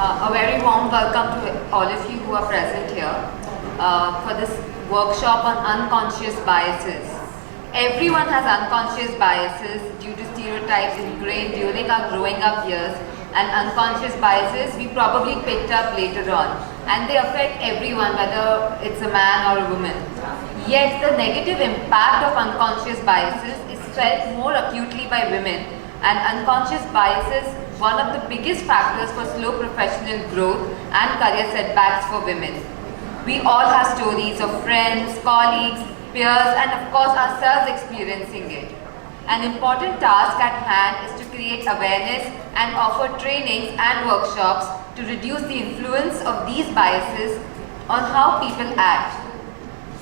A very warm welcome to all of you who are present here for this workshop on unconscious biases. Everyone has unconscious biases due to stereotypes ingrained during our growing up years, and unconscious biases we probably picked up later on, and they affect everyone, whether it's a man or a woman. Yet the negative impact of unconscious biases is felt more acutely by women, and unconscious biases one of the biggest factors for slow professional growth and career setbacks for women. We all have stories of friends, colleagues, peers, and of course ourselves experiencing it. An important task at hand is to create awareness and offer trainings and workshops to reduce the influence of these biases on how people act.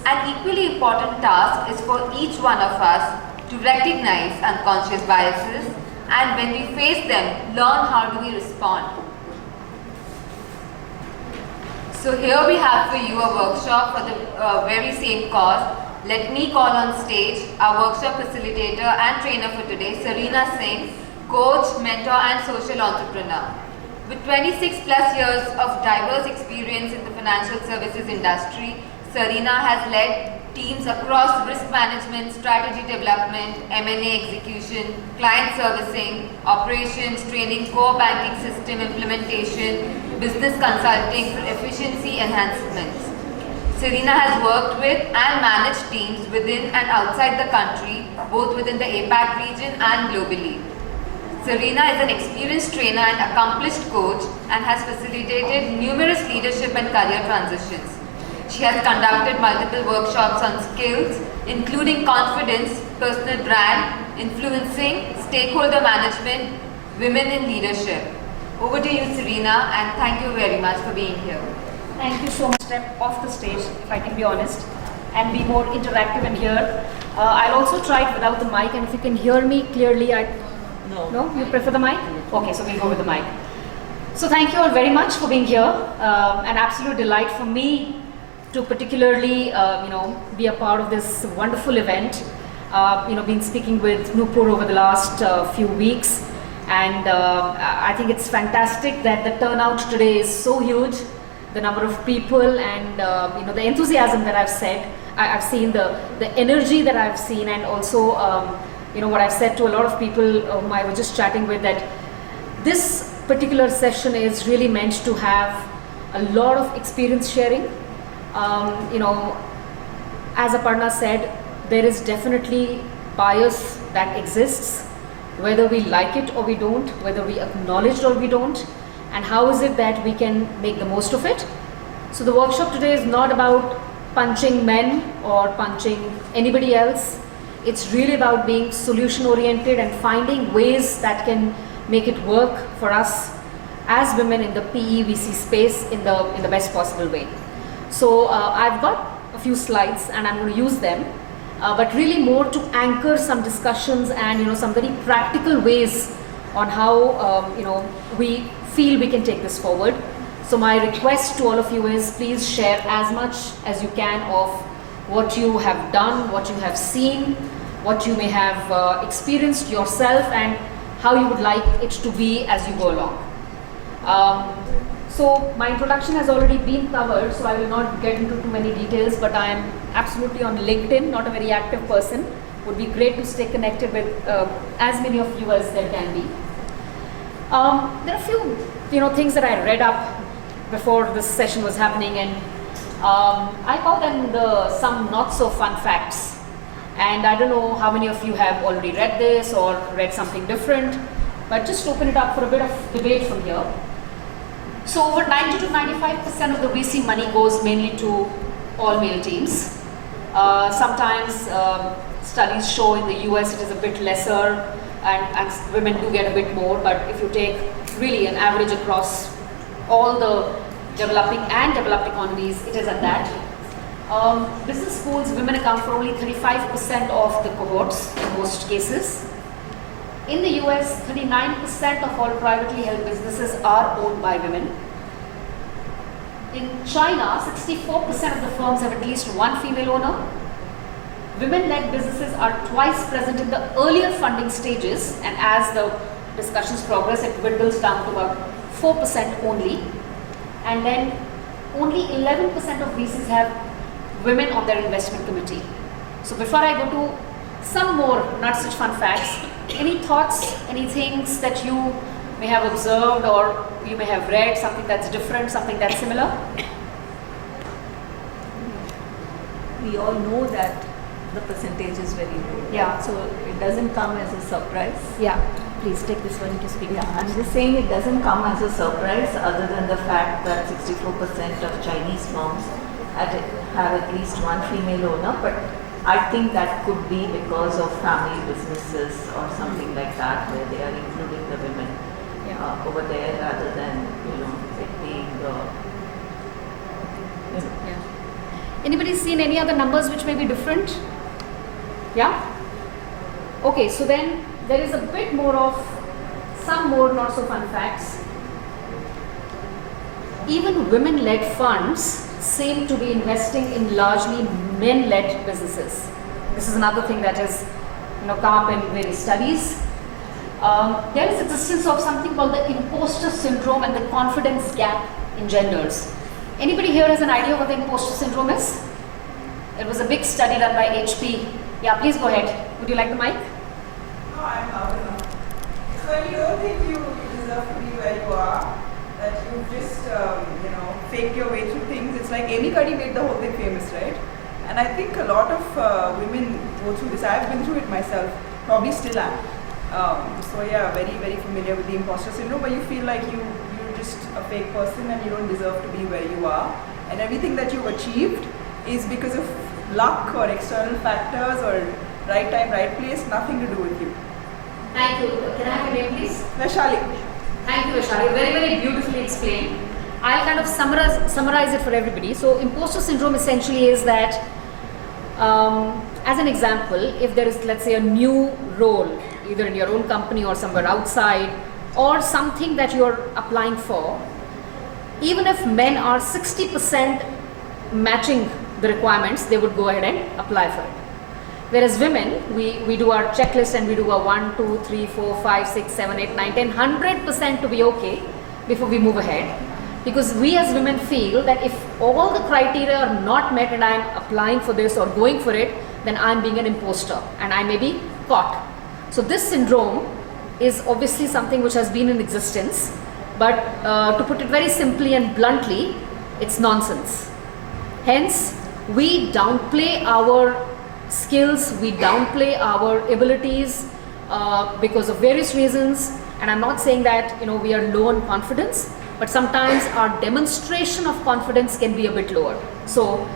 An equally important task is for each one of us to recognize unconscious biases, and when we face them, learn how do we respond. So here we have for you a workshop for the very same cause. Let me call on stage our workshop facilitator and trainer for today, Sarina Singh, coach, mentor and social entrepreneur. With 26 plus years of diverse experience in the financial services industry, Sarina has led teams across risk management, strategy development, M&A execution, client servicing, operations, training, core banking system implementation, business consulting for efficiency enhancements. Sarina has worked with and managed teams within and outside the country, both within the APAC region and globally. Sarina is an experienced trainer and accomplished coach and has facilitated numerous leadership and career transitions. She has conducted multiple workshops on skills, including confidence, personal brand, influencing, stakeholder management, women in leadership. Over to you, Sarina, and thank you very much for being here. Thank you so much. Step off the stage, if I can be honest, and be more interactive in here. I'll also try it without the mic, and if you can hear me clearly, No? You prefer the mic? Okay, so we'll go with the mic. So thank you all very much for being here. An absolute delight for me to particularly, be a part of this wonderful event. Been speaking with Nupur over the last few weeks, and I think it's fantastic that the turnout today is so huge. The number of people and the enthusiasm that I've seen, the energy that I've seen, and also what I've said to a lot of people whom I was just chatting with, that this particular session is really meant to have a lot of experience sharing. As Aparna said, there is definitely bias that exists, whether we like it or we don't, whether we acknowledge it or we don't, and how is it that we can make the most of it. So the workshop today is not about punching men or punching anybody else. It's really about being solution oriented and finding ways that can make it work for us as women in the PE/VC space in the best possible way. So I've got a few slides and I'm going to use them, but really more to anchor some discussions and some very practical ways on how we feel we can take this forward. So my request to all of you is, please share as much as you can of what you have done, what you have seen, what you may have experienced yourself, and how you would like it to be as you go along. So my introduction has already been covered, so I will not get into too many details, but I am absolutely on LinkedIn, not a very active person. Would be great to stay connected with as many of you as there can be. There are a few things that I read up before this session was happening, and I call them some not so fun facts. And I don't know how many of you have already read this or read something different, but just open it up for a bit of debate from here. So over 90 to 95% of the VC money goes mainly to all male teams. Sometimes studies show in the US it is a bit lesser, and women do get a bit more, but if you take really an average across all the developing and developed economies, it is at that. Business schools, women account for only 35% of the cohorts in most cases. In the US, 39% of all privately held businesses are owned by women. In China, 64% of the firms have at least one female owner. Women-led businesses are twice present in the earlier funding stages, and as the discussions progress, it dwindles down to about 4% only, and then only 11% of VCs have women on their investment committee. So before I go to some more not such fun facts, any thoughts, any things that you may have observed or you may have read, something that's different, something that's similar? We all know that the percentage is very low. Yeah. So it doesn't come as a surprise. Yeah, please take this one to speak. Yeah, I'm just saying it doesn't come as a surprise other than the fact that 64% of Chinese firms have at least one female owner, but I think that could be because of family businesses or something like that where they are including the women over there rather than it being Yeah. Anybody seen any other numbers which may be different? Yeah? Okay, so then there is a bit more of some more not so fun facts. Even women-led funds seem to be investing in largely men-led businesses. This is another thing that has come up in various studies. There is existence of something called the imposter syndrome and the confidence gap in genders. Anybody here has an idea what the imposter syndrome is? It was a big study done by HP. Yeah, please go ahead. Would you like the mic? No, I'm loud enough. So you don't think you deserve to be where you are, that you just, faked your way through things. It's like Amy Cuddy made the whole thing famous, right? And I think a lot of women go through this. I've been through it myself, probably still am. So yeah, very, very familiar with the imposter syndrome, where you feel like you're just a fake person and you don't deserve to be where you are. And everything that you've achieved is because of luck or external factors or right time, right place, nothing to do with you. Thank you. Can I have your name, please? Vaishali. Thank you, Vaishali. Very, very beautifully explained. I'll kind of summarize it for everybody. So, imposter syndrome essentially is that, as an example, if there is, let's say, a new role, either in your own company or somewhere outside, or something that you're applying for, even if men are 60% matching the requirements, they would go ahead and apply for it. Whereas women, we do our checklist and we do a 1, 2, 3, 4, 5, 6, 7, 8, 9, 10, 100% to be okay before we move ahead. Because we as women feel that if all the criteria are not met and I'm applying for this or going for it, then I'm being an imposter and I may be caught. So this syndrome is obviously something which has been in existence, but to put it very simply and bluntly, it's nonsense. Hence, we downplay our skills, we downplay our abilities because of various reasons. And I'm not saying that we are low on confidence, but sometimes our demonstration of confidence can be a bit lower. So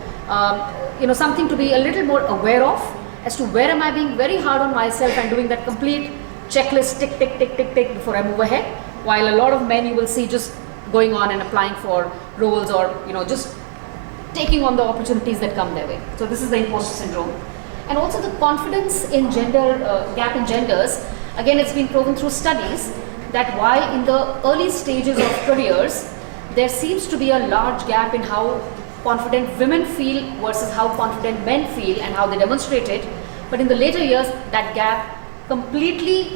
something to be a little more aware of as to where am I being very hard on myself and doing that complete checklist, tick, tick, tick, tick, tick before I move ahead. While a lot of men you will see just going on and applying for roles or just taking on the opportunities that come their way. So this is the imposter syndrome. And also the confidence in gender, gap in genders, again it's been proven through studies that while in the early stages of careers, there seems to be a large gap in how confident women feel versus how confident men feel and how they demonstrate it. But in the later years, that gap completely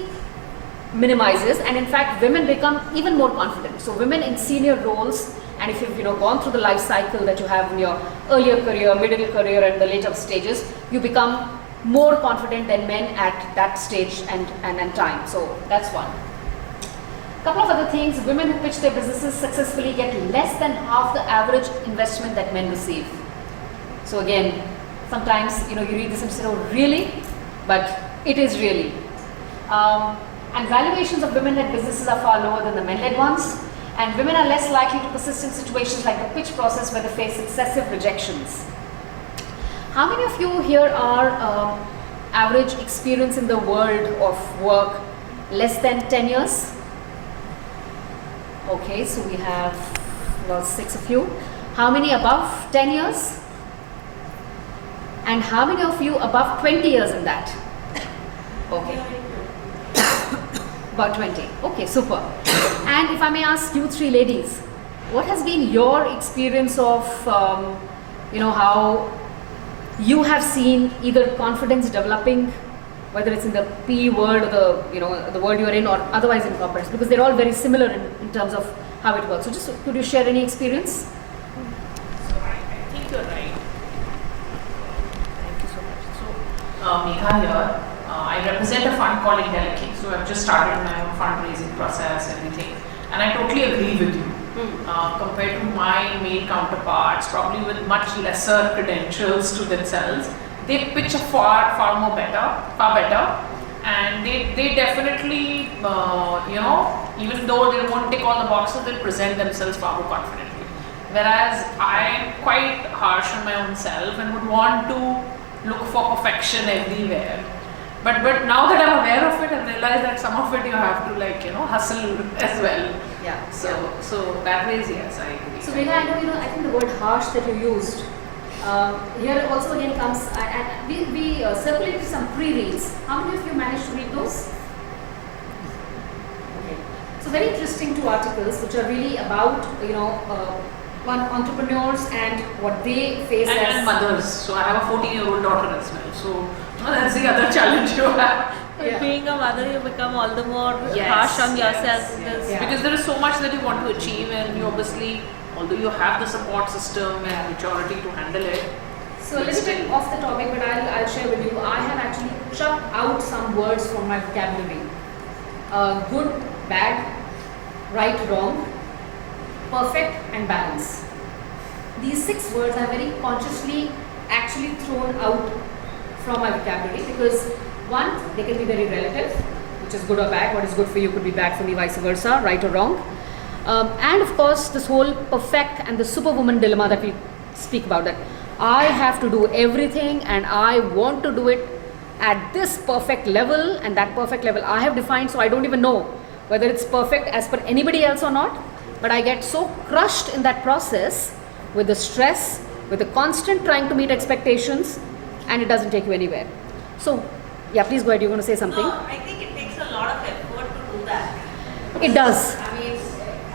minimizes, and in fact women become even more confident. So women in senior roles, and if you've gone through the life cycle that you have in your earlier career, middle career and the later stages, you become more confident than men at that stage and time. So that's one. Couple of other things: women who pitch their businesses successfully get less than half the average investment that men receive. So again, sometimes you read this and say, oh really? But it is really. And valuations of women-led businesses are far lower than the men-led ones. And women are less likely to persist in situations like the pitch process where they face excessive rejections. How many of you here are average experience in the world of work less than 10 years? Okay, so we have about 6 of you. How many above 10 years? And how many of you above 20 years in that? Okay. About 20. Okay, super. And if I may ask you three ladies, what has been your experience of, how you have seen either confidence developing, whether it's in the PE world or the world you're in, or otherwise in corporates, because they're all very similar in terms of how it works. So just could you share any experience? So I think you're right. Thank you so much. So Megha here. I represent a fund called Intellectually. So I've just started my own fundraising process, everything, and I totally agree with you. Compared to my male counterparts, probably with much lesser credentials to themselves, they pitch a far more far better, and they definitely, even though they won't tick all the boxes, they'll present themselves far more confidently. Whereas I'm quite harsh on my own self and would want to look for perfection everywhere. But now that I'm aware of it, I've realized that some of it you have to hustle as well. Yeah. So that way, yes, I agree. So Megha, I know, I think the word harsh that you used, here also again comes, and we circulated some pre-reads. How many of you managed to read those? Okay. So very interesting two articles which are really about, one, entrepreneurs and what they face and mothers. So I have a 14-year-old daughter as well. So that's the other challenge you have. Yeah. Being a mother, you become all the more Yes, harsh on yes, yourself. yes. Yeah. Because there is so much that you want to achieve, and you obviously, although you have the support system and maturity to handle it. So a little bit off the topic, but I'll share with you. I have actually chucked out some words from my vocabulary. Good, bad, right, wrong, perfect and balance. These 6 words are very consciously actually thrown out from my vocabulary because one, they can be very relative, which is good or bad. What is good for you could be bad for me, vice versa, right or wrong. And of course, this whole perfect and the superwoman dilemma that we speak about, that I have to do everything and I want to do it at this perfect level, and that perfect level I have defined, so I don't even know whether it's perfect as per anybody else or not. But I get so crushed in that process with the stress, with the constant trying to meet expectations, and it doesn't take you anywhere. So, yeah, please go ahead. You're going to say something. No, I think it takes a lot of effort to do that. It does. I mean,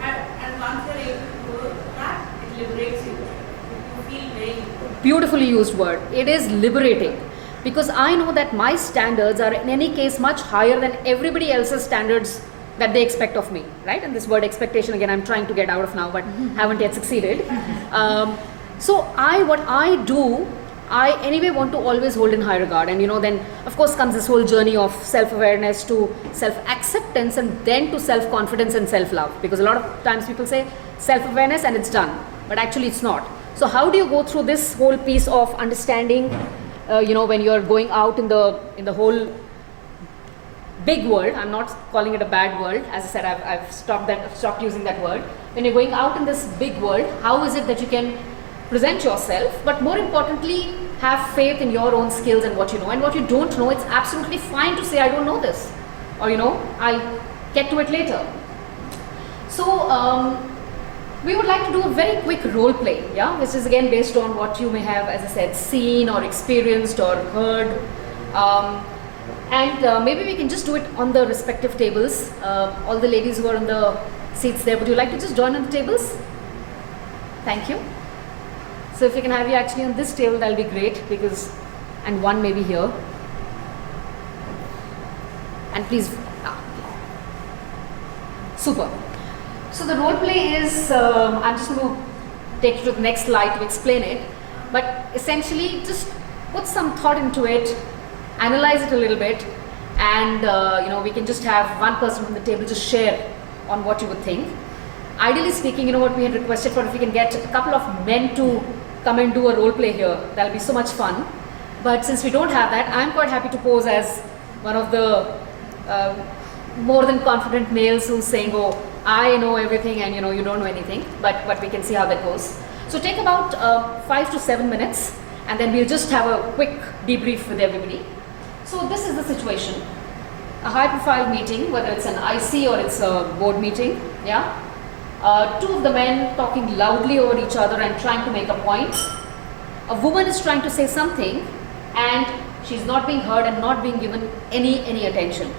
and once you're able to do that, it liberates you. You feel very good. Beautifully used word. It is liberating because I know that my standards are in any case much higher than everybody else's standards that they expect of me, right? And this word expectation again I'm trying to get out of now, but haven't yet succeeded. So what I do, I anyway want to always hold in high regard, and then of course comes this whole journey of self-awareness to self-acceptance and then to self-confidence and self-love, because a lot of times people say self-awareness and it's done, but actually it's not. So how do you go through this whole piece of understanding, when you're going out in the whole big world? I'm not calling it a bad world. As I said, I've stopped using that word. When you're going out in this big world, how is it that you can present yourself, but more importantly, have faith in your own skills and what you know, and what you don't know, it's absolutely fine to say I don't know this, or I'll get to it later. So we would like to do a very quick role play, which is again based on what you may have, as I said, seen or experienced or heard. And maybe we can just do it on the respective tables. All the ladies who are on the seats there, would you like to just join on the tables? Thank you. So if we can have you actually on this table, that'll be great, and one maybe here. And please, super. So the role play is, I'm just going to take you to the next slide to explain it, but essentially just put some thought into it, analyze it a little bit, and we can just have one person from the table just share on what you would think. Ideally speaking, what we had requested for, if we can get a couple of men to come and do a role play here, that'll be so much fun. But since we don't have that, I'm quite happy to pose as one of the more than confident males who's saying, oh, I know everything and you don't know anything, but we can see how that goes. So take about 5 to 7 minutes, and then we'll just have a quick debrief with everybody. So this is the situation. A high profile meeting, whether it's an IC or it's a board meeting, two of the men talking loudly over each other and trying to make a point. A woman is trying to say something and she's not being heard and not being given any attention.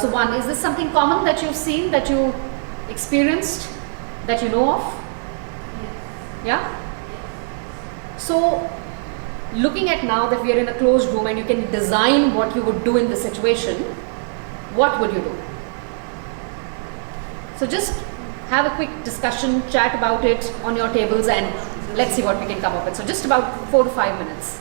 So one, is this something common that you've seen, that you experienced, that you know of? Yeah? So looking at now that we are in a closed room and you can design what you would do in this situation, what would you do? So just have a quick discussion, chat about it on your tables, and let's see what we can come up with. So just about 4 to 5 minutes.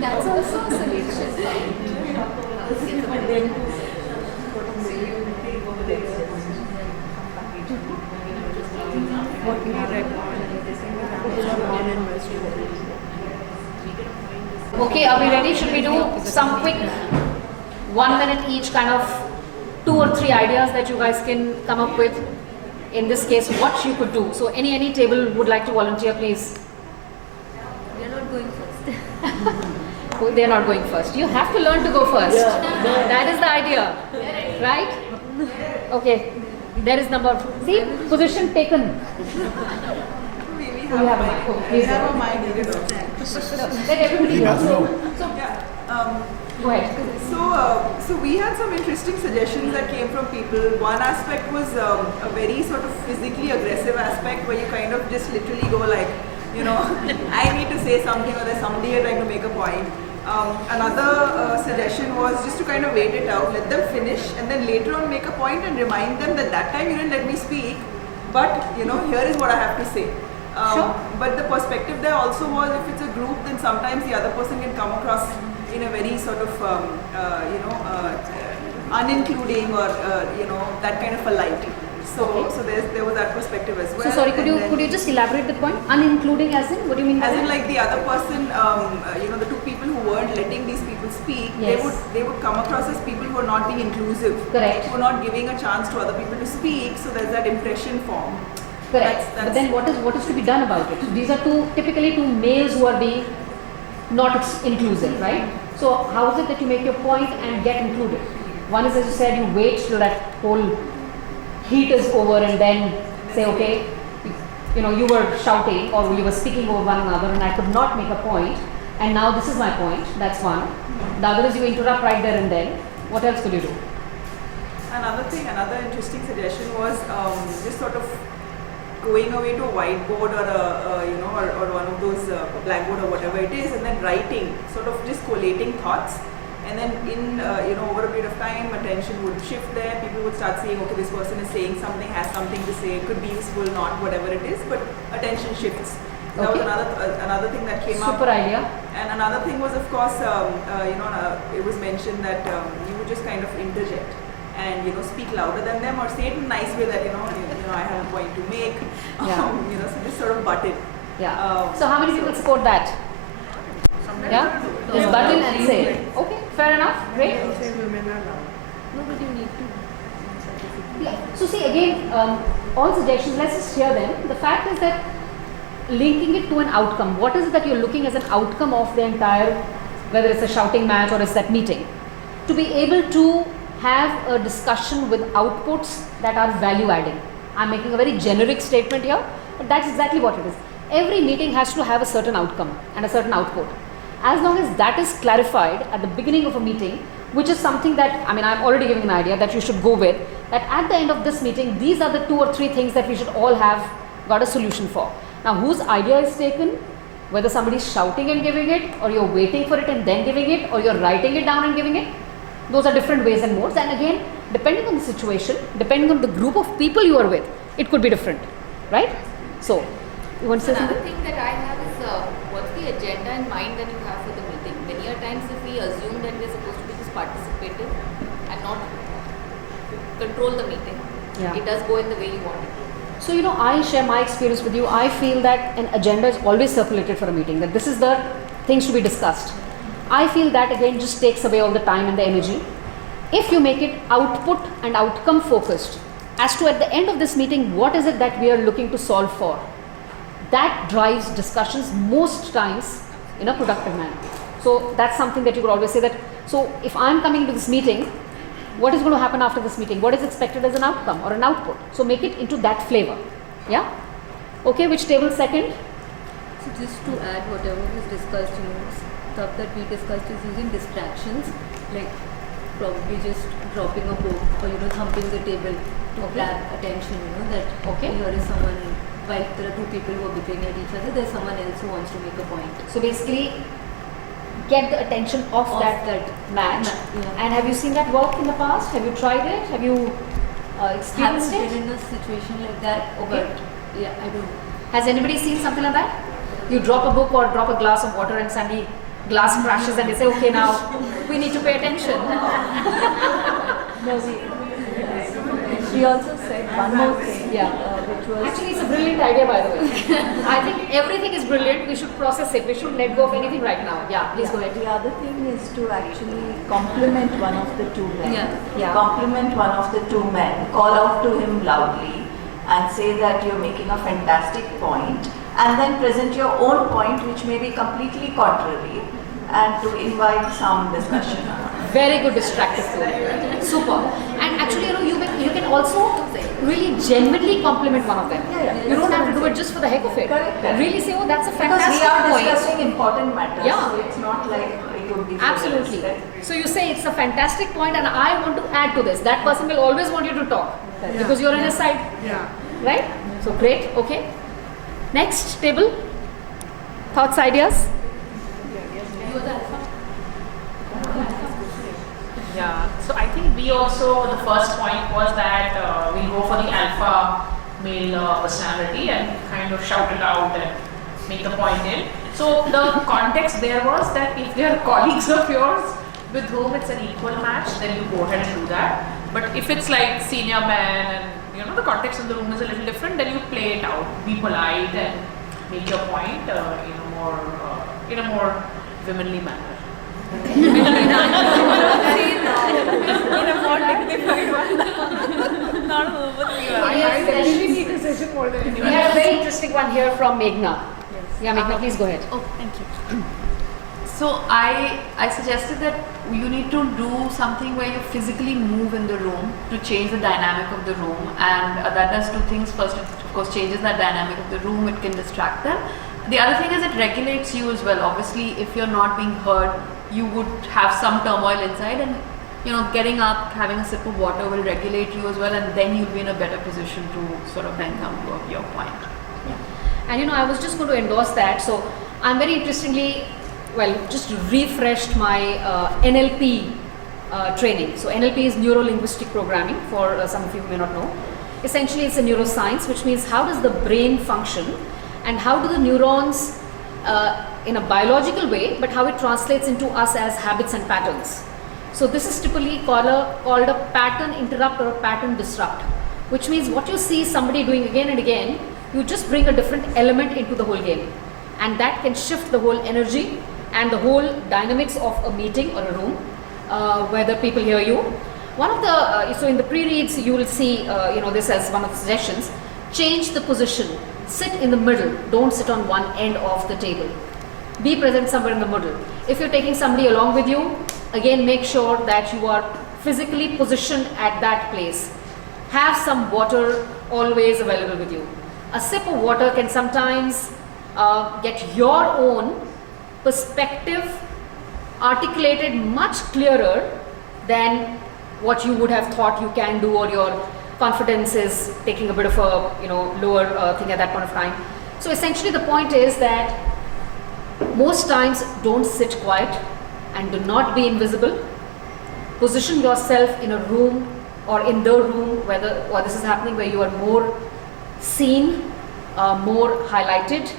That's also a solution. Okay, are we ready? Should we do some quick 1 minute each, kind of 2 or 3 ideas that you guys can come up with? In this case, what you could do. So any table would like to volunteer, please? We are not going first. Oh, they're not going first. You have to learn to go first. That is the idea, right? Okay, there is number. See, position taken. We You have a mic. Oh, please have go. a mic needed also. Let everybody know. So, Yeah. go ahead. So we had some interesting suggestions that came from people. One aspect was a very sort of physically aggressive aspect where you kind of just literally go like, I need to say something or there's somebody here trying to make a point. Another suggestion was just to kind of wait it out, let them finish, and then later on make a point and remind them that time you didn't let me speak, but here is what I have to say. Sure. But the perspective there also was, if it's a group, then sometimes the other person can come across in a very sort of unincluding or that kind of a light. So there was that perspective as well. So sorry, And then- could you just elaborate the point? Unincluding as in? What do you mean by as in that? like the other person, the two people who weren't letting these people speak, Yes. they would come across as people who are not being inclusive. Correct. Who are not giving a chance to other people to speak. So there's that impression formed. Correct. That's- But then what is to be done about it? So these are typically two males who are being not inclusive, right? So how is it that you make your point and get included? One is, as you said, you wait till that whole heat is over and then say, okay, you were shouting or you were speaking over one another and I could not make a point, and now this is my point. That's one. The other is you interrupt right there and then. What else could you do? Another interesting suggestion was just sort of going away to a whiteboard or or one of those blackboard or whatever it is, and then writing, sort of just collating thoughts. And then over a period of time, attention would shift there. People would start saying, okay, this person is saying something, has something to say, it could be useful, not, whatever it is, but attention shifts. That was Okay. another thing that came up. Super idea. And another thing was, of course, it was mentioned that you would just kind of interject and speak louder than them or say it in a nice way that I have a point to make. Yeah. So just sort of butt it. Yeah. So how many people support that? Yeah? Just button and say. Okay, fair enough. Great. No, but you need to. Yeah. So see again, all suggestions, let's just hear them. The fact is that linking it to an outcome. What is it that you're looking as an outcome of the entire, whether it's a shouting match or it's that meeting? To be able to have a discussion with outputs that are value adding. I'm making a very generic statement here, but that's exactly what it is. Every meeting has to have a certain outcome and a certain output. As long as that is clarified at the beginning of a meeting, which is something that, I'm already giving an idea that you should go with, that at the end of this meeting, these are the 2 or 3 things that we should all have got a solution for. Now, whose idea is taken, whether somebody is shouting and giving it, or you're waiting for it and then giving it, or you're writing it down and giving it, those are different ways and modes. And again, depending on the situation, depending on the group of people you are with, it could be different, right? So, you want to say Another something? thing that I have is what's the agenda in mind that you have for the meeting? Many a times if we assume that we're supposed to be just participative and not control the meeting, Yeah. it does go in the way you want it. So, I share my experience with you. I feel that an agenda is always circulated for a meeting, that this is the things to be discussed. I feel that again just takes away all the time and the energy. If you make it output and outcome focused, as to at the end of this meeting, what is it that we are looking to solve for? That drives discussions most times in a productive manner. So that's something that you could always say that, so if I'm coming to this meeting, what is going to happen after this meeting? What is expected as an outcome or an output? So make it into that flavor. Yeah? Okay, which table second? So just to add whatever was discussed, stuff that we discussed is using distractions, like probably just dropping a book or thumping the table to grab attention. That here is someone, while there are two people who are bickering at each other, there's someone else who wants to make a point. So basically, get the attention of that match. Yeah. And have you seen that work in the past? Have you tried it? Have you experienced Haven't it? been in a situation like that, Okay. but yeah, I don't. Has anybody seen something like that? You drop a book or drop a glass of water and suddenly glass crashes and they say, okay, now we need to pay attention. No, she also said one more thing, which was Actually, it's a brilliant idea, by the way. I think everything is brilliant. We should process it. We shouldn't let go of anything right now. Yeah, please go ahead. The other thing is to actually compliment one of the two men. Yeah. Compliment one of the two men. Call out to him loudly and say that you're making a fantastic point, and then present your own point, which may be completely contrary, and to invite some discussion. Very good distractive tool. Super. And actually, you can also really genuinely compliment one of them. You don't have to do it just for the heck of it. Correct. Really say, oh, that's a Because we fantastic are point. discussing important matters, Yeah. so it's not like it would be Absolutely. frivolous, right? So you say it's a fantastic point and I want to add to this. That person will always want you to talk because you're on his side. Yeah. Right? So great. Okay. Next table. Thoughts, ideas? Yeah, so I think we also, the first point was that we go for the alpha male personality and kind of shout it out and make the point in. So the context there was that if they are colleagues of yours with whom it's an equal match, then you go ahead and do that. But if it's like senior men and the context in the room is a little different, then you play it out, be polite and make your point in a more womanly manner. I really need a session more than We anyone have a else. very interesting one here from Meghna. Yeah, Meghna, please go ahead. Oh, thank you. So I suggested that you need to do something where you physically move in the room to change the dynamic of the room, and that does two things. First, it of course changes that dynamic of the room. It can distract them. The other thing is it regulates you as well. Obviously, if you're not being heard, you would have some turmoil inside, and getting up, having a sip of water will regulate you as well, and then you'll be in a better position to sort of then come to your point. And I was just going to endorse that. So I'm very interestingly, just refreshed my NLP training. So NLP is neuro-linguistic programming, for some of you who may not know. Essentially, it's a neuroscience, which means how does the brain function and how do the neurons in a biological way, but how it translates into us as habits and patterns. So this is typically called a pattern interrupt or a pattern disrupt, which means what you see somebody doing again and again, you just bring a different element into the whole game, and that can shift the whole energy and the whole dynamics of a meeting or a room, whether people hear you. One of the so in the pre-reads you will see this as one of the suggestions. Change the position. Sit in the middle. Don't sit on one end of the table. Be present somewhere in the middle. If you're taking somebody along with you, again make sure that you are physically positioned at that place. Have some water always available with you. A sip of water can sometimes get your own perspective articulated much clearer than what you would have thought you can do, or your confidence is taking a bit of a lower thing at that point of time. So essentially the point is that most times don't sit quiet and do not be invisible. Position yourself in a room or in the room where this is happening, where you are more seen, more highlighted.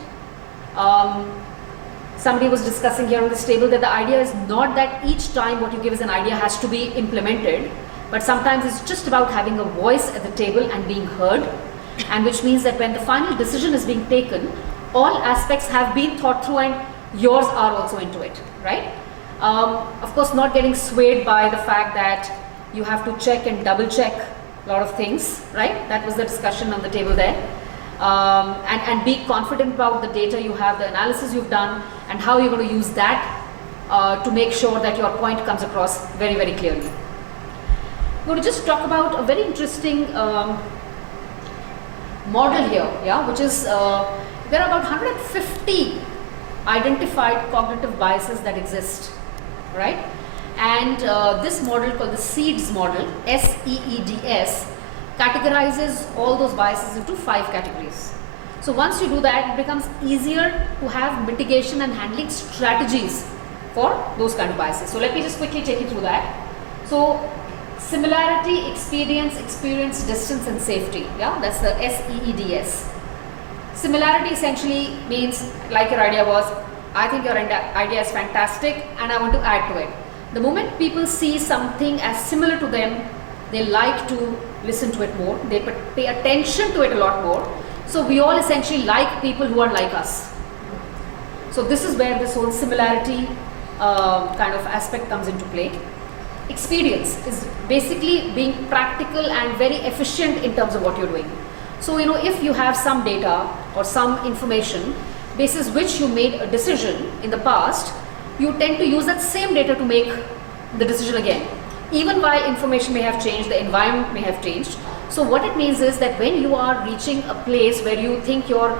Somebody was discussing here on this table that the idea is not that each time what you give as an idea has to be implemented, but sometimes it's just about having a voice at the table and being heard, and which means that when the final decision is being taken, all aspects have been thought through and yours are also into it, right? Of course, not getting swayed by the fact that you have to check and double check a lot of things, right? That was the discussion on the table there. And be confident about the data you have, the analysis you've done, and how you're going to use that to make sure that your point comes across very, very clearly. I'm going to just talk about a very interesting model here, which is there are about 150 identified cognitive biases that exist, right? And this model called the SEEDS model, SEEDS, categorizes all those biases into 5 categories. So once you do that, it becomes easier to have mitigation and handling strategies for those kind of biases. So let me just quickly take you through that. So similarity, experience, distance and safety. Yeah, that's the SEEDS. Similarity essentially means, like your idea was, I think your idea is fantastic and I want to add to it. The moment people see something as similar to them, they like to listen to it more, they pay attention to it a lot more. So we all essentially like people who are like us. So this is where this whole similarity kind of aspect comes into play. Experience is basically being practical and very efficient in terms of what you're doing. So if you have some data or some information basis which you made a decision in the past, you tend to use that same data to make the decision again. Even while information may have changed, the environment may have changed. So what it means is that when you are reaching a place where you think your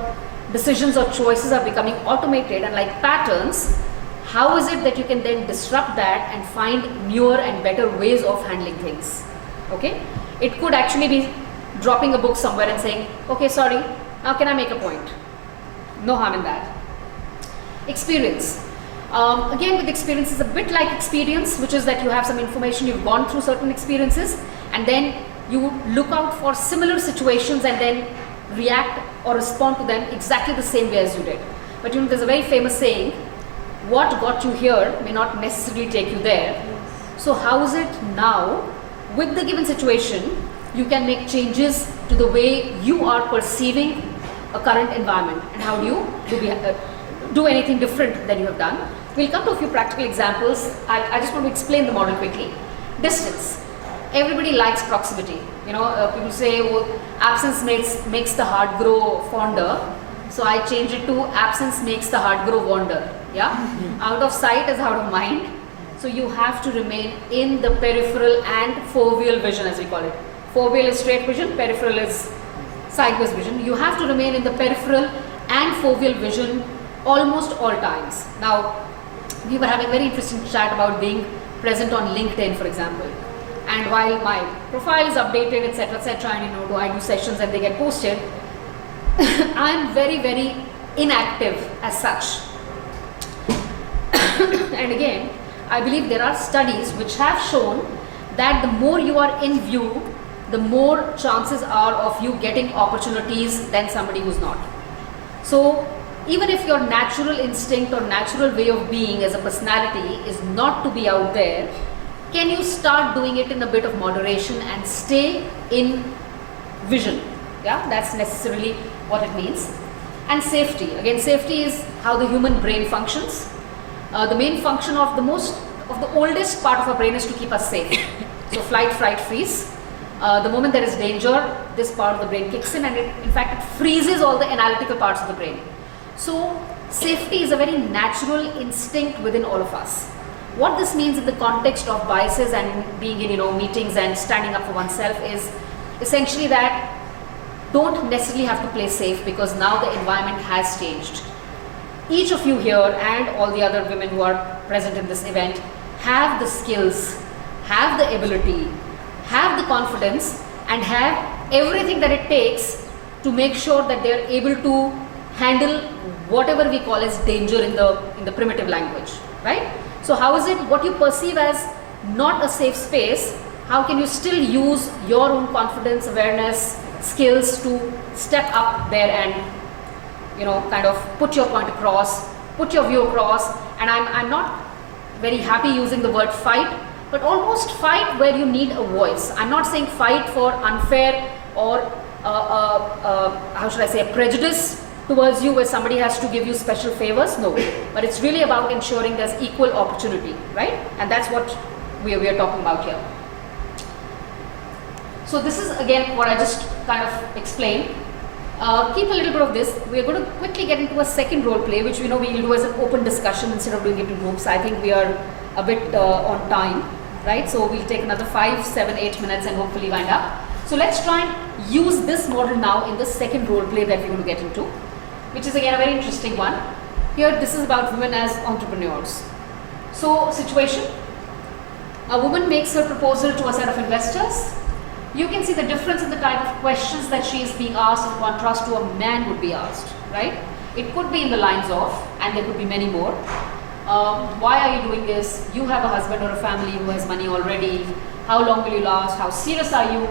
decisions or choices are becoming automated and like patterns, how is it that you can then disrupt that and find newer and better ways of handling things? Okay, it could actually be dropping a book somewhere and saying, okay, sorry, now can I make a point? No harm in that. Experience. Again, with experience is a bit like experience, which is that you have some information, you've gone through certain experiences, and then you look out for similar situations and then react or respond to them exactly the same way as you did. But there's a very famous saying, what got you here may not necessarily take you there. So how is it now, with the given situation, you can make changes to the way you are perceiving a current environment, and how do you do anything different than you have done. We'll come to a few practical examples. I just want to explain the model quickly. Distance. Everybody likes proximity. People say, oh, absence makes the heart grow fonder. So I change it to absence makes the heart grow wander. Yeah? Out of sight is out of mind. So you have to remain in the peripheral and foveal vision, as we call it. Foveal is straight vision, peripheral is sideways vision. You have to remain in the peripheral and foveal vision almost all times. Now, we were having a very interesting chat about being present on LinkedIn, for example. And while my profile is updated, etc., and do I do sessions and they get posted, I'm very, very inactive as such. And again, I believe there are studies which have shown that the more you are in view, the more chances are of you getting opportunities than somebody who's not. So even if your natural instinct or natural way of being as a personality is not to be out there, can you start doing it in a bit of moderation and stay in vision? Yeah, that's necessarily what it means. And safety. Again, safety is how the human brain functions. The main function of the oldest part of our brain is to keep us safe. So flight, fright, freeze. The moment there is danger, this part of the brain kicks in, and in fact it freezes all the analytical parts of the brain. So safety is a very natural instinct within all of us. What this means in the context of biases and being in meetings and standing up for oneself is essentially that don't necessarily have to play safe, because now the environment has changed. Each of you here and all the other women who are present in this event have the skills, have the ability, have the confidence, and have everything that it takes to make sure that they are able to handle whatever we call as danger in the primitive language, right? So how is it what you perceive as not a safe space, how can you still use your own confidence, awareness, skills to step up there and kind of put your point across, put your view across. And I'm not very happy using the word fight, but almost fight where you need a voice. I'm not saying fight for unfair or how should I say, a prejudice towards you where somebody has to give you special favors. No, but it's really about ensuring there's equal opportunity, right? And that's what we are talking about here. So this is again what I just kind of explained. Keep a little bit of this. We are going to quickly get into a second role play, which we will do as an open discussion instead of doing it in groups. I think we are a bit on time, right? So we'll take another 5, 7, 8 minutes and hopefully wind up. So let's try and use this model now in the second role play that we're going to get into. which is again a very interesting one. Here, this is about women as entrepreneurs. So, situation, a woman makes her proposal to a set of investors. You can see the difference in the type of questions that she is being asked in contrast to a man would be asked, right? It could be in the lines of, and there could be many more. Why are you doing this? You have a husband or a family who has money already. How long will you last? How serious are you?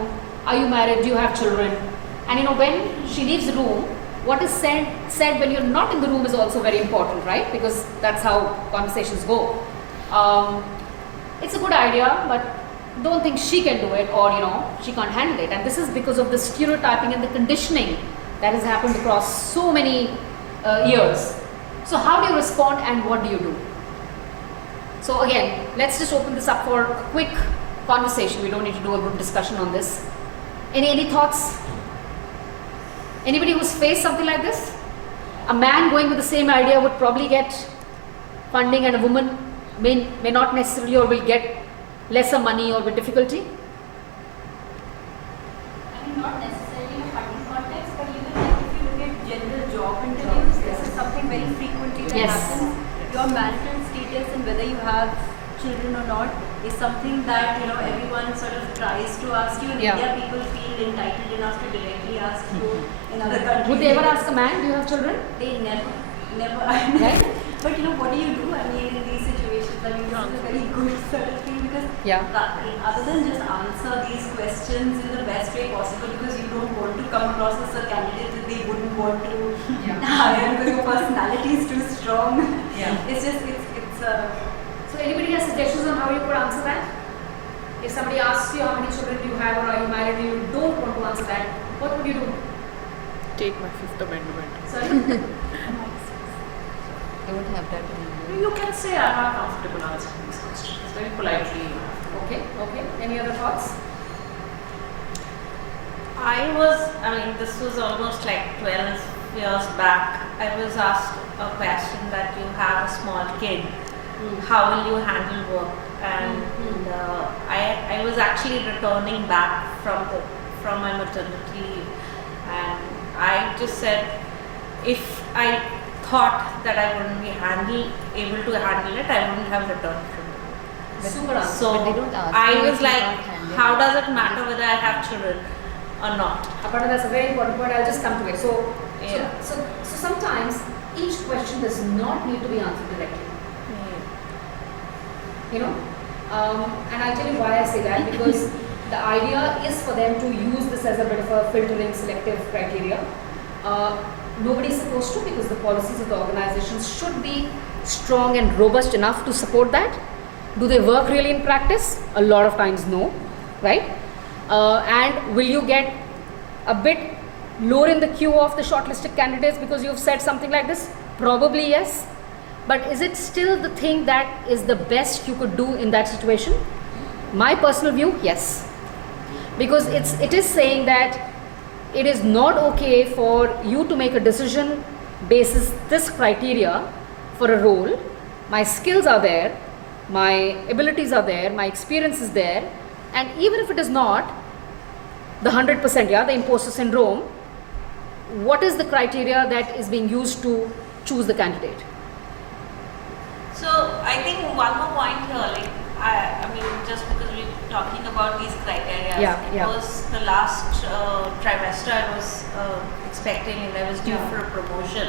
Are you married? Do you have children? And you know, when she leaves the room, what is said when you're not in the room is also very important, right? Because that's how conversations go. It's a good idea, but don't think she can do it, or you know, she can't handle it. And this is because of the stereotyping and the conditioning that has happened across so many years. So how do you respond and what do you do? So again, let's just open this up for a quick conversation. We don't need to do a group discussion on this. Any thoughts? Anybody who's faced something like this? A man going with the same idea would probably get funding, and a woman may not necessarily, or will get lesser money or with difficulty. I mean, not necessarily in a funding context, but even like if you look at general job interviews, this is something very frequently that Yes. happens. Your marital status and whether you have children or not is something that, you know, everyone sort of tries to ask you. In Yeah. India, people feel entitled enough to directly ask you. In other countries, Would they ever ask a man, do you have children? They never. I mean, Right? but you know, what do you do? I mean, in these situations, I mean, this is a very good sort of thing because Yeah. other than just answer these questions in the best way possible, because you don't want to come across as a candidate that they wouldn't want to hire because your personality is too strong. Yeah. It's just So anybody has suggestions on how you could answer that? If somebody asks you how many children do you have, or are you married, and you don't want to answer that, what would you do? Take my Fifth Amendment. Sorry? Don't have that in India. You can say I'm not comfortable answering these questions very politely. Okay. Any other thoughts? This was almost like 12 years back. I was asked a question that you have a small kid, how will you handle work? And I was actually returning back from my maternity leave, and I just said, if I thought that I wouldn't be able to handle it, I wouldn't have returned from it. Super answer. So But they don't ask I you if was you like, can't handle it. how does it matter whether I have children or not? Aparna, that's a very important point. I'll just come to it. Yeah. So sometimes each question does not need to be answered directly. You know, and I'll tell you why I say that, because the idea is for them to use this as a bit of a filtering, selective criteria. Nobody's supposed to, because the policies of the organizations should be strong and robust enough to support that. Do they work really in practice? A lot of times no, right? And will you get a bit lower in the queue of the shortlisted candidates because you've said something like this? Probably yes. But is it still the thing that is the best you could do in that situation? My personal view, yes. Because it is saying that it is not okay for you to make a decision basis this criteria for a role. My skills are there, my abilities are there, my experience is there, and even if it is not the 100%, the imposter syndrome, what is the criteria that is being used to choose the candidate? So I think one more point here, I mean, just because we're talking about these criteria, it was the last trimester I was expecting, and I was due for a promotion,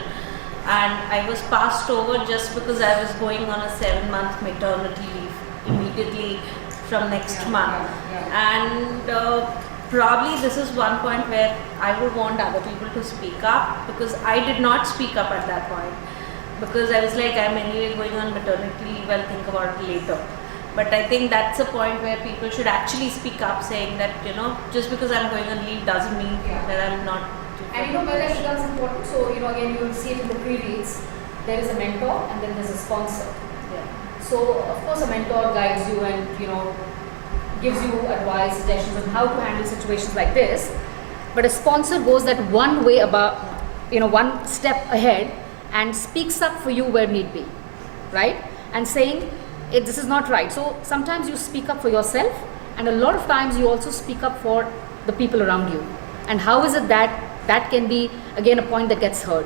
and I was passed over just because I was going on a 7-month maternity leave immediately from next month. And probably this is one point where I would want other people to speak up, because I did not speak up at that point, because I was like, I'm anyway going on maternity leave, I'll think about it later. But I think that's a point where people should actually speak up, saying that, you know, just because I'm going on leave doesn't mean that I'm not. And you know where that becomes important? So, you know, again, you will see it in the pre-reads. There is a mentor and then there's a sponsor. So, of course, a mentor guides you and, you know, gives you advice, suggestions on how to handle situations like this. But a sponsor goes that one way about, you know, one step ahead and speaks up for you where need be, right? And saying, this is not right. So sometimes you speak up for yourself, and a lot of times you also speak up for the people around you. And how is it that that can be, again, a point that gets heard?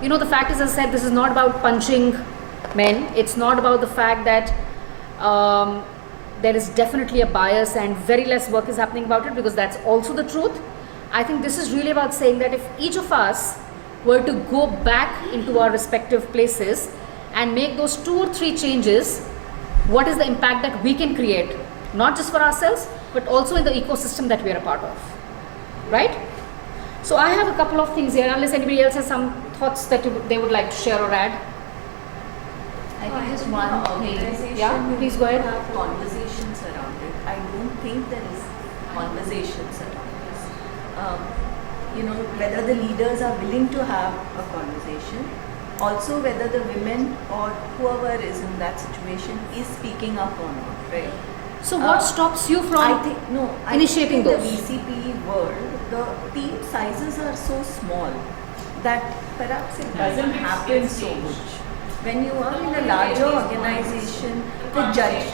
the fact is, as I said, this is not about punching men. It's not about the fact that there is definitely a bias and very less work is happening about it, because that's also the truth. I think this is really about saying that if each of us were to go back into our respective places and make those 2 or 3 changes, what is the impact that we can create, not just for ourselves, but also in the ecosystem that we are a part of, right? So I have a couple of things here, unless anybody else has some thoughts that they would like to share or add. I think just one thing. Yeah, please go ahead. Have conversations around it. I don't think there is conversations around this. Whether the leaders are willing to have a conversation, also whether the women or whoever is in that situation is speaking up or not, right? So what stops you from initiating those? In the VCP world, the team sizes are so small that perhaps it doesn't happen so much. When you are in a larger organization, the judge.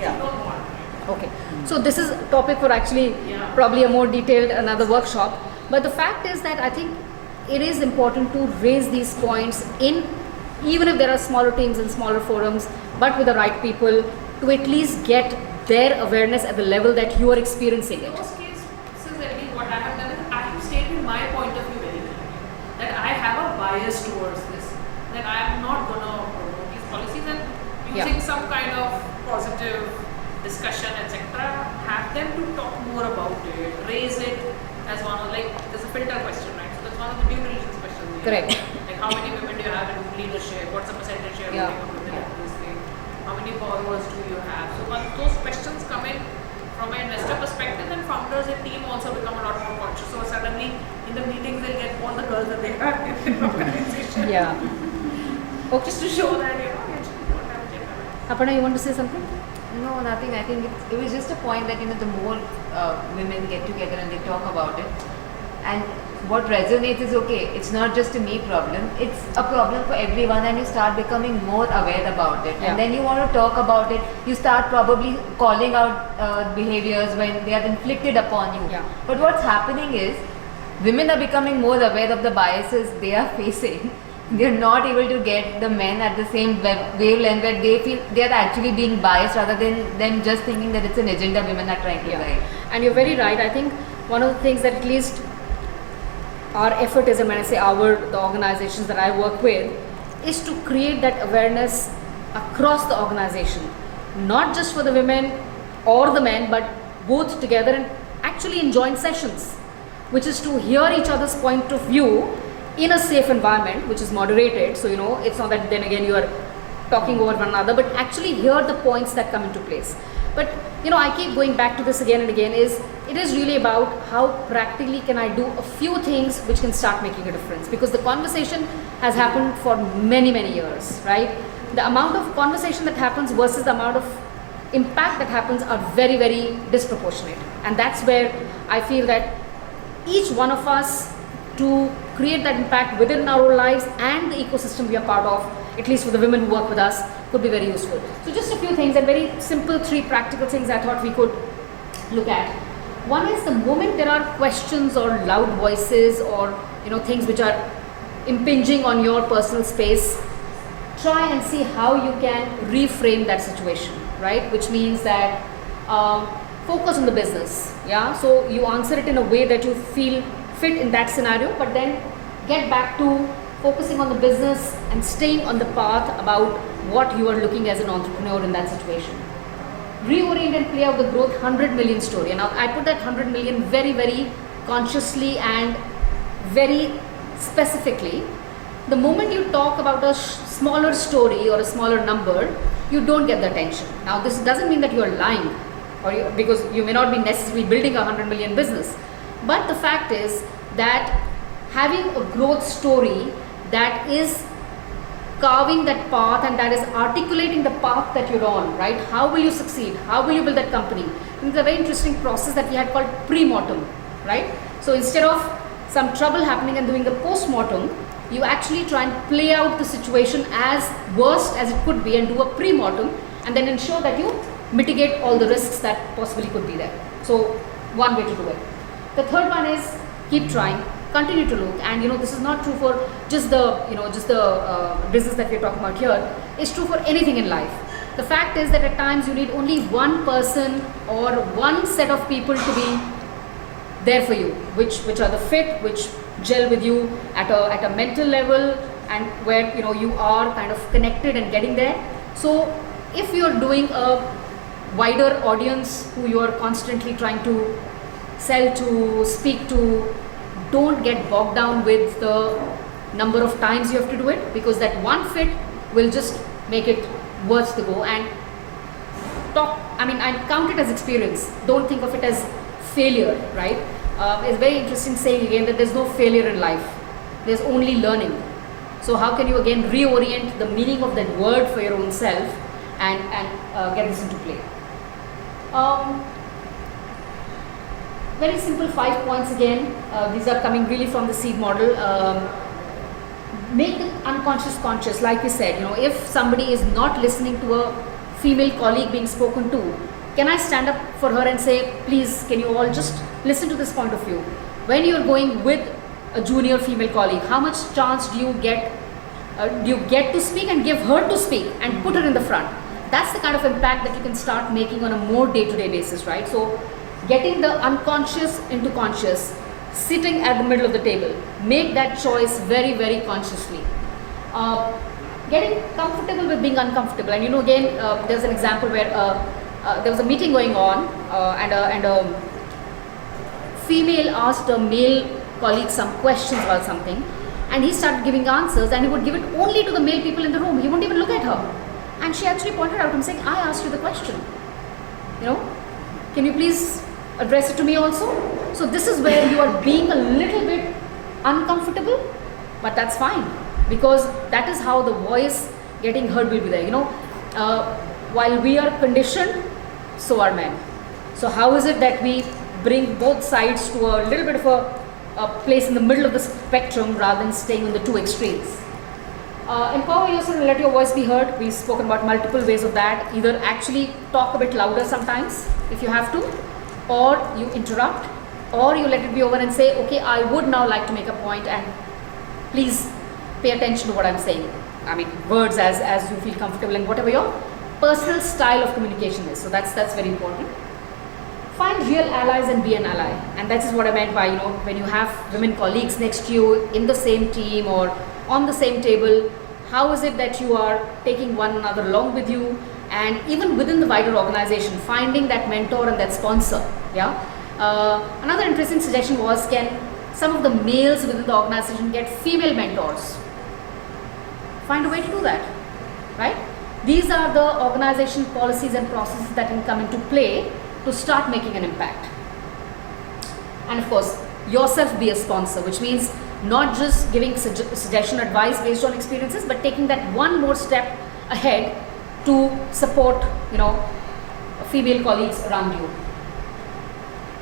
Yeah. Okay. So this is a topic for actually probably a more detailed another workshop. But the fact is that I think it is important to raise these points even if there are smaller teams and smaller forums, but with the right people, to at least get their awareness at the level that you are experiencing it. In those cases, what I have done is I have stated my point of view very clearly. That I have a bias towards this. That I am not going to promote these policies, and using some kind of positive discussion, etc. Have them to talk more about it, raise it as one of, like, there's a filter question, right? So that's one of the due diligence questions. Correct. Like how many women do you have in leadership? What's the percentage share of women in this thing? How many borrowers do you have? So once those questions come in from an investor perspective, then founders and team also become a lot more conscious. So suddenly in the meetings they'll get all the girls that they have in the organization. Yeah. Okay. Just to show that, actually don't have gender. Aparna, you want to say something? No, nothing. I think it was just a point that the more women get together and they talk about it, and what resonates is okay. It's not just a me problem. It's a problem for everyone, and you start becoming more aware about it. And then you want to talk about it. You start probably calling out behaviors when they are inflicted upon you. Yeah. But what's happening is women are becoming more aware of the biases they are facing. They're not able to get the men at the same wavelength where they feel they are actually being biased, rather than them just thinking that it's an agenda women are trying to drive. And you're very right. I think one of the things that at least our effort is, and when I say the organizations that I work with, is to create that awareness across the organization, not just for the women or the men, but both together, and actually in joint sessions, which is to hear each other's point of view in a safe environment, which is moderated. So it's not that then again you are talking over one another, but actually hear the points that come into place. But I keep going back to this again and again, it is really about how practically can I do a few things which can start making a difference, because the conversation has happened for many years, right? The amount of conversation that happens versus the amount of impact that happens are very disproportionate. And that's where I feel that each one of us, to create that impact within our own lives and the ecosystem we are part of, at least for the women who work with us, could be very useful. So just a few things, and very simple 3 practical things I thought we could look at. One is, the moment there are questions or loud voices or things which are impinging on your personal space, try and see how you can reframe that situation, right? Which means that focus on the business. So you answer it in a way that you feel fit in that scenario, but then get back to focusing on the business and staying on the path about what you are looking as an entrepreneur in that situation. Reorient and play out the growth 100 million story. Now I put that 100 million very consciously and very specifically. The moment you talk about a smaller story or a smaller number, you don't get the attention. Now this doesn't mean that you are lying, because you may not be necessarily building a 100 million business. But the fact is that having a growth story that is carving that path and that is articulating the path that you're on, right? How will you succeed? How will you build that company? And it's a very interesting process that we had called pre-mortem, right? So instead of some trouble happening and doing the post-mortem, you actually try and play out the situation as worst as it could be and do a pre-mortem, and then ensure that you mitigate all the risks that possibly could be there. So one way to do it. The third one is keep trying. continue to look. And this is not true for just the business that we're talking about here. It's true for anything in life. The fact is that at times you need only one person or one set of people to be there for you, which are the fit, which gel with you at a mental level, and where you are kind of connected and getting there. So if you're doing a wider audience who you are constantly trying to sell to, speak to, don't get bogged down with the number of times you have to do it, because that one fit will just make it worth the go. And I count it as experience. Don't think of it as failure, right? It's very interesting saying again that there's no failure in life. There's only learning. So how can you again reorient the meaning of that word for your own self and get this into play? Very simple 5 points again. These are coming really from the seed model. Make the unconscious conscious. Like we said, if somebody is not listening to a female colleague being spoken to, can I stand up for her and say, please, can you all just listen to this point of view? When you're going with a junior female colleague, how much chance do you get to speak and give her to speak and put her in the front? That's the kind of impact that you can start making on a more day-to-day basis, right? So getting the unconscious into conscious, sitting at the middle of the table, make that choice very, very consciously. Getting comfortable with being uncomfortable. And again, there's an example where there was a meeting going on and a female asked a male colleague some questions about something, and he started giving answers, and he would give it only to the male people in the room. He wouldn't even look at her. And she actually pointed out to him saying, I asked you the question. Can you please address it to me also? So this is where you are being a little bit uncomfortable, but that's fine, because that is how the voice getting heard will be there. While we are conditioned, so are men. So how is it that we bring both sides to a little bit of a place in the middle of the spectrum rather than staying on the two extremes? Empower yourself and let your voice be heard. We've spoken about multiple ways of that. Either actually talk a bit louder sometimes if you have to, or you interrupt, or you let it be over and say, okay, I would now like to make a point, and please pay attention to what I'm saying. Words as you feel comfortable, and whatever your personal style of communication is. So that's very important. Find real allies and be an ally. And that is what I meant by, when you have women colleagues next to you in the same team or on the same table, how is it that you are taking one another along with you? And even within the wider organization, finding that mentor and that sponsor. Yeah. Another interesting suggestion was, can some of the males within the organization get female mentors? Find a way to do that, right? These are the organization policies and processes that can come into play to start making an impact. And of course, yourself be a sponsor, which means not just giving suggestion, advice based on experiences, but taking that one more step ahead to support, female colleagues around you.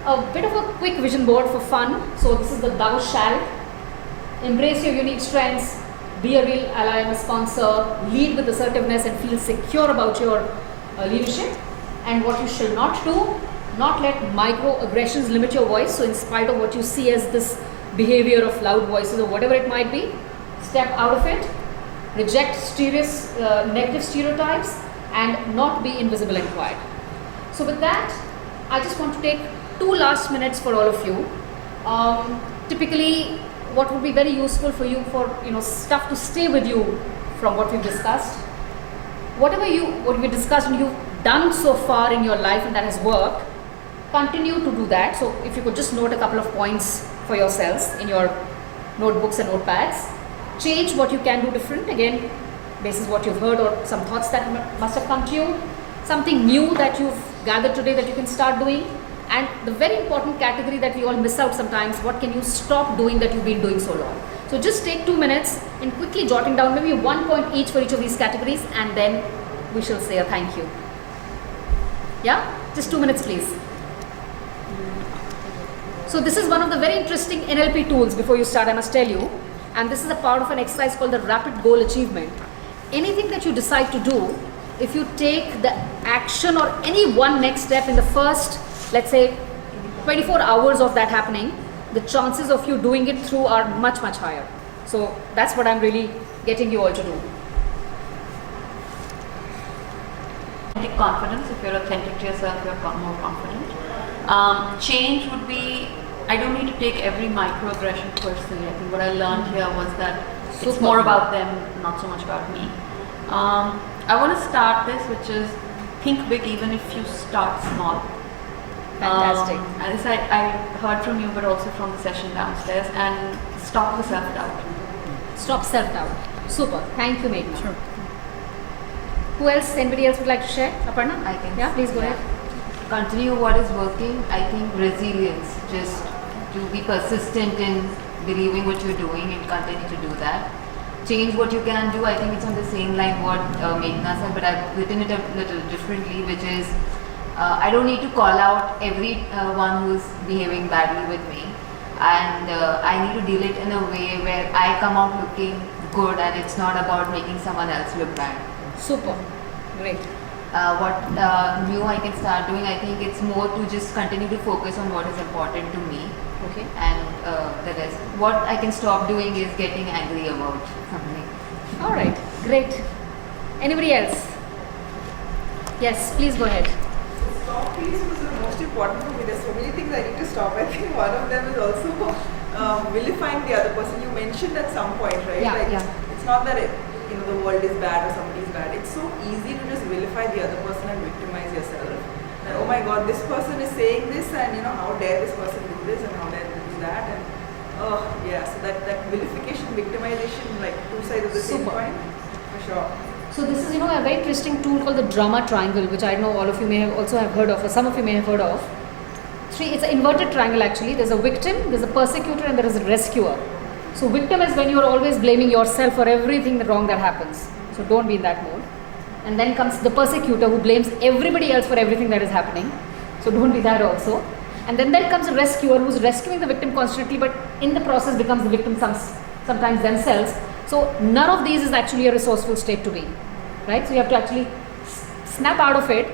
A bit of a quick vision board for fun. So this is the thou shalt. Embrace your unique strengths, be a real ally and a sponsor, lead with assertiveness and feel secure about your leadership. And what you shall not do, not let microaggressions limit your voice. So in spite of what you see as this behavior of loud voices or whatever it might be, step out of it, reject negative stereotypes, and not be invisible and quiet. So with that, I just want to take 2 last minutes for all of you. Typically, what would be very useful for you for stuff to stay with you from what we've discussed. What we discussed and you've done so far in your life and that has worked, continue to do that. So if you could just note a couple of points for yourselves in your notebooks and notepads. Change what you can do different. Again, this is what you've heard or some thoughts that must have come to you. Something new that you've gathered today that you can start doing. And the very important category that we all miss out sometimes, what can you stop doing that you've been doing so long? So just take 2 minutes and quickly jotting down maybe 1 point each for each of these categories, and then we shall say a thank you. Yeah? Just 2 minutes please. So this is one of the very interesting NLP tools before you start, I must tell you. And this is a part of an exercise called the rapid goal achievement. Anything that you decide to do, if you take the action or any one next step in the first, let's say 24 hours of that happening, the chances of you doing it through are much, much higher. So that's what I'm really getting you all to do. Authentic confidence. If you're authentic to yourself, you're more confident. Change would be, I don't need to take every microaggression personally. I think what I learned here was that it's Super. more about them, not so much about me. I want to start this, which is think big even if you start small. Fantastic. And this I heard from you, but also from the session downstairs. And stop the self-doubt. Stop self-doubt. Super. Thank you, Meghna. Sure. Who else? Anybody else would like to share? Aparna? I can. Yeah, please go ahead. Continue what is working. I think resilience, just to be persistent in believing what you're doing and continue to do that. Change what you can do. I think it's on the same line what Meghna said, but I've written it a little differently, which is I don't need to call out everyone who's behaving badly with me, and I need to deal it in a way where I come out looking good, and it's not about making someone else look bad. Super. Great. What new I can start doing, I think it's more to just continue to focus on what is important to me. Okay. And the rest. What I can stop doing is getting angry about something. All right. Great. Anybody else? Yes, please go ahead. Stop piece was the most important for me. There's so many things I need to stop. I think one of them is also vilifying the other person. You mentioned at some point, right? Yeah, like, yeah. It's not that the world is bad or somebody is bad. It's so easy to just vilify the other person and victimize yourself. And oh my God, this person is saying this, and how dare this person do this, and how dare they do that, and so that vilification, victimization, like two sides of the same Super. coin, for sure. So this is, a very interesting tool called the drama triangle, which I know all of you may have also have heard of, or some of you may have heard of. It's an inverted triangle actually. There's a victim, there's a persecutor, and there is a rescuer. So victim is when you are always blaming yourself for everything wrong that happens. So don't be in that mode. And then comes the persecutor who blames everybody else for everything that is happening. So don't be that also. And then there comes a rescuer who's rescuing the victim constantly, but in the process becomes the victim sometimes themselves. So none of these is actually a resourceful state to be, right? So you have to actually snap out of it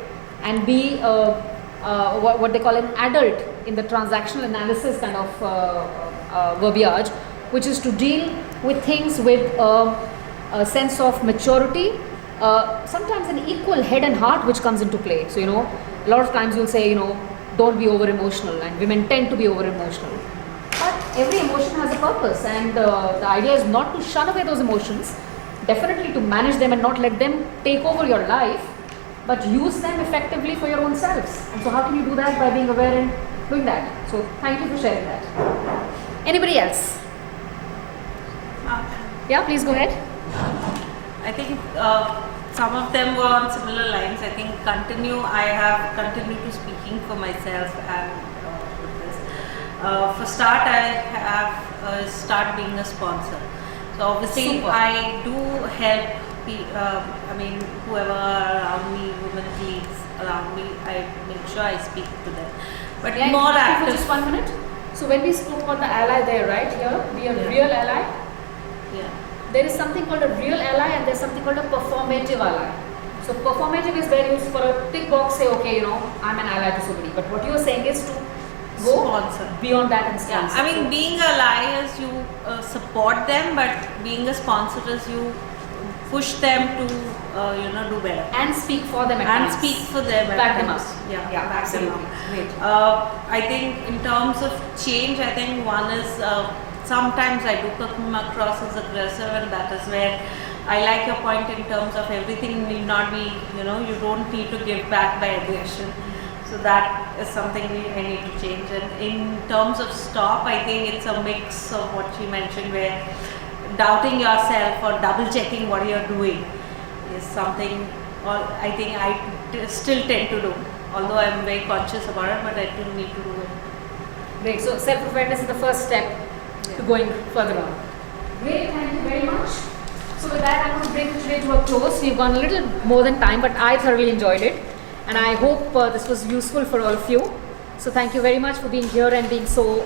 and be what they call an adult in the transactional analysis kind of verbiage, which is to deal with things with a sense of maturity, sometimes an equal head and heart which comes into play. So, a lot of times you'll say, don't be over emotional, and women tend to be over emotional. But every emotion has a purpose, and the idea is not to shun away those emotions, definitely to manage them and not let them take over your life, but use them effectively for your own selves. And so how can you do that? By being aware and doing that. So thank you for sharing that. Anybody else? Yeah, please go ahead. I think some of them were on similar lines. I think I have continued to speaking for myself and with this. For start, I have start being a sponsor. So obviously, Super. I do help. Whoever are around me, women leads around me, I make sure I speak to them. But Yeah, more for active. just 1 minute. So when we spoke about the ally there, right here, be a real ally. Yeah. There is something called a real ally, and there's something called a performative ally. So performative is where you, for a tick box, say, okay, I'm an ally to somebody. But what you are saying is to go Sponsor. beyond that and Yeah, sponsor. being a ally is you support them, but being a sponsor is you push them to, do better. And speak for them at And times. speak for them. at Back them times. up. Yeah, Yeah, back them absolutely. up. Great. I think in terms of change, I think one is sometimes I do come across as aggressive, and that is where I like your point in terms of everything need not be, you don't need to give back by aggression. So that is something I need to change. And in terms of stop, I think it's a mix of what you mentioned, where doubting yourself or double checking what you're doing is something I think I still tend to do. Although I'm very conscious about it, but I still need to do it. Great. So self-awareness is the first step to going further on. Great. Thank you very much. So with that, I'm going to bring today to a close. We've gone a little more than time, but I thoroughly enjoyed it. And I hope this was useful for all of you. So thank you very much for being here and being so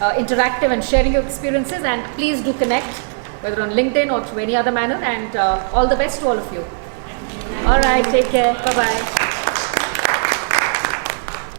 interactive and sharing your experiences. And please do connect, whether on LinkedIn or through any other manner. And all the best to all of you. All right. Take care. Bye-bye.